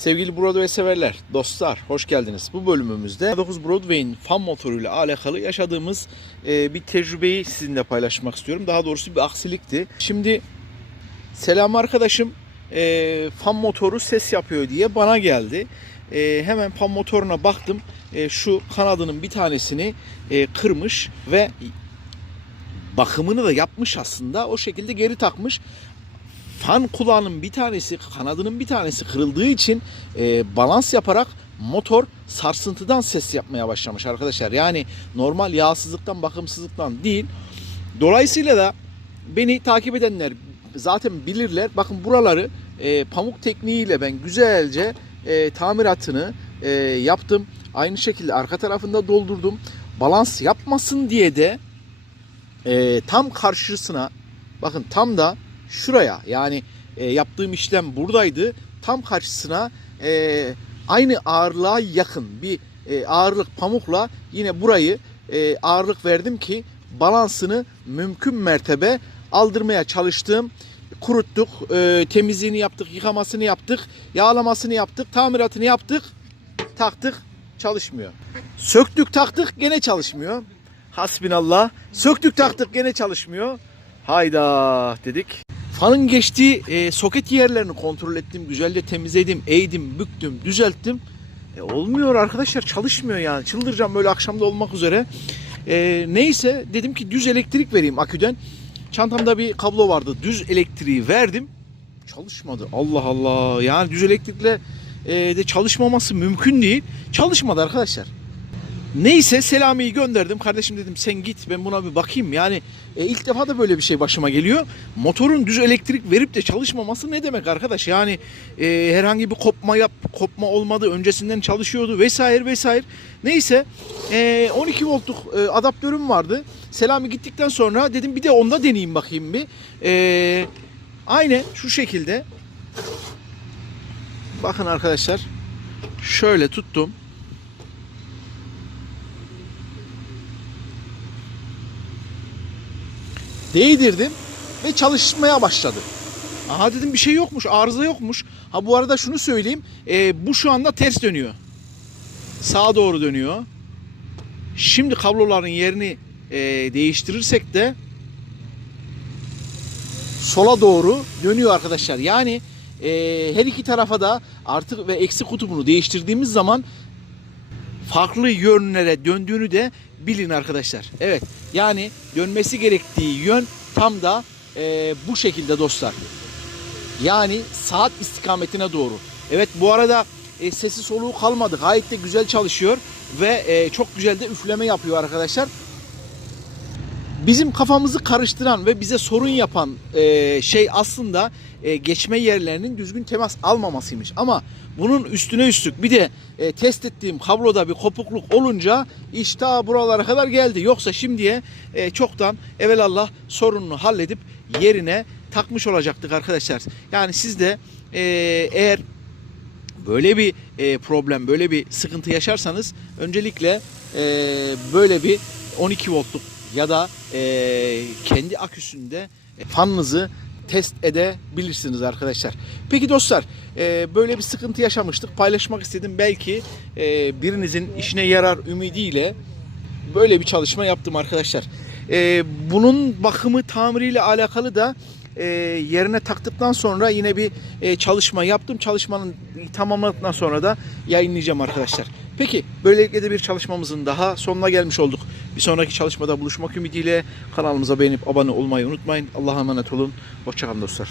Sevgili Broadway severler, dostlar hoş geldiniz. Bu bölümümüzde 9 Broadway'in fan motoruyla alakalı yaşadığımız e, bir tecrübeyi sizinle paylaşmak istiyorum. Daha doğrusu bir aksilikti. Şimdi Selam arkadaşım e, fan motoru ses yapıyor diye bana geldi. E, hemen fan motoruna baktım. Şu kanadının bir tanesini kırmış ve bakımını da yapmış aslında. O şekilde geri takmış. Fan kulağının bir tanesi, kanadının bir tanesi kırıldığı için e, balans yaparak motor sarsıntıdan ses yapmaya başlamış arkadaşlar. Yani normal yağsızlıktan, bakımsızlıktan değil. Dolayısıyla da beni takip edenler zaten bilirler. Bakın buraları e, pamuk tekniğiyle ben güzelce e, tamiratını e, yaptım. Aynı şekilde arka tarafında doldurdum. Balans yapmasın diye de e, tam karşısına bakın tam da şuraya yani e, yaptığım işlem buradaydı. Tam karşısına e, aynı ağırlığa yakın bir e, ağırlık pamukla yine burayı e, ağırlık verdim ki balansını mümkün mertebe aldırmaya çalıştım. Kuruttuk, e, temizliğini yaptık, yıkamasını yaptık, yağlamasını yaptık, tamiratını yaptık, taktık, çalışmıyor. Söktük taktık gene çalışmıyor. Hasbinallah. Söktük taktık gene çalışmıyor. Hayda dedik. Fanın geçtiği e, soket yerlerini kontrol ettim. Güzelce temizledim, eğdim, büktüm, düzelttim. E, olmuyor arkadaşlar çalışmıyor yani. Çıldıracağım böyle akşamda olmak üzere. E, neyse dedim ki düz elektrik vereyim aküden. Çantamda bir kablo vardı. Düz elektriği verdim. Çalışmadı. Allah Allah. Yani düz elektrikle e, de çalışmaması mümkün değil. Çalışmadı arkadaşlar. Neyse Selami'yi gönderdim. Kardeşim dedim sen git ben buna bir bakayım. Yani e, ilk defa da böyle bir şey başıma geliyor. Motorun düz elektrik verip de çalışmaması ne demek arkadaş? Yani e, herhangi bir kopma yap kopma olmadı. Öncesinden çalışıyordu vesaire vesaire. Neyse e, 12 voltluk e, adaptörüm vardı. Selami gittikten sonra dedim bir de onda deneyeyim bakayım bir. E, aynı şu şekilde. Bakın arkadaşlar. Şöyle tuttum. Değdirdim ve çalışmaya başladı. Aha dedim bir şey yokmuş, arıza yokmuş. Ha bu arada şunu söyleyeyim, e, bu şu anda ters dönüyor. Sağa doğru dönüyor. Şimdi kabloların yerini e, değiştirirsek de sola doğru dönüyor arkadaşlar. Yani e, her iki tarafa da artı ve eksi kutubunu değiştirdiğimiz zaman farklı yönlere döndüğünü de bilin arkadaşlar. Evet yani dönmesi gerektiği yön tam da e, bu şekilde dostlar. Yani saat istikametine doğru. Evet bu arada e, sesi soluğu kalmadı. Gayet de güzel çalışıyor ve e, çok güzel de üfleme yapıyor arkadaşlar. Bizim kafamızı karıştıran ve bize sorun yapan e, şey aslında e, geçme yerlerinin düzgün temas almamasıymış. Ama bunun üstüne üstlük bir de e, test ettiğim kabloda bir kopukluk olunca iş ta buralara kadar geldi. Yoksa şimdiye e, çoktan evelallah sorununu halledip yerine takmış olacaktık arkadaşlar. Yani siz de e, eğer böyle bir e, problem, böyle bir sıkıntı yaşarsanız öncelikle e, böyle bir 12 voltluk ya da e, kendi aküsünde fanınızı test edebilirsiniz arkadaşlar. Peki dostlar e, böyle bir sıkıntı yaşamıştık. Paylaşmak istedim. Belki e, birinizin işine yarar ümidiyle böyle bir çalışma yaptım arkadaşlar. E, bunun bakımı tamiriyle alakalı da e, yerine taktıktan sonra yine bir e, çalışma yaptım. Çalışmanın tamamladıktan sonra da yayınlayacağım arkadaşlar. Peki böylelikle de bir çalışmamızın daha sonuna gelmiş olduk. Bir sonraki çalışmada buluşmak ümidiyle kanalımıza beğenip abone olmayı unutmayın. Allah'a emanet olun. Hoşçakalın dostlar.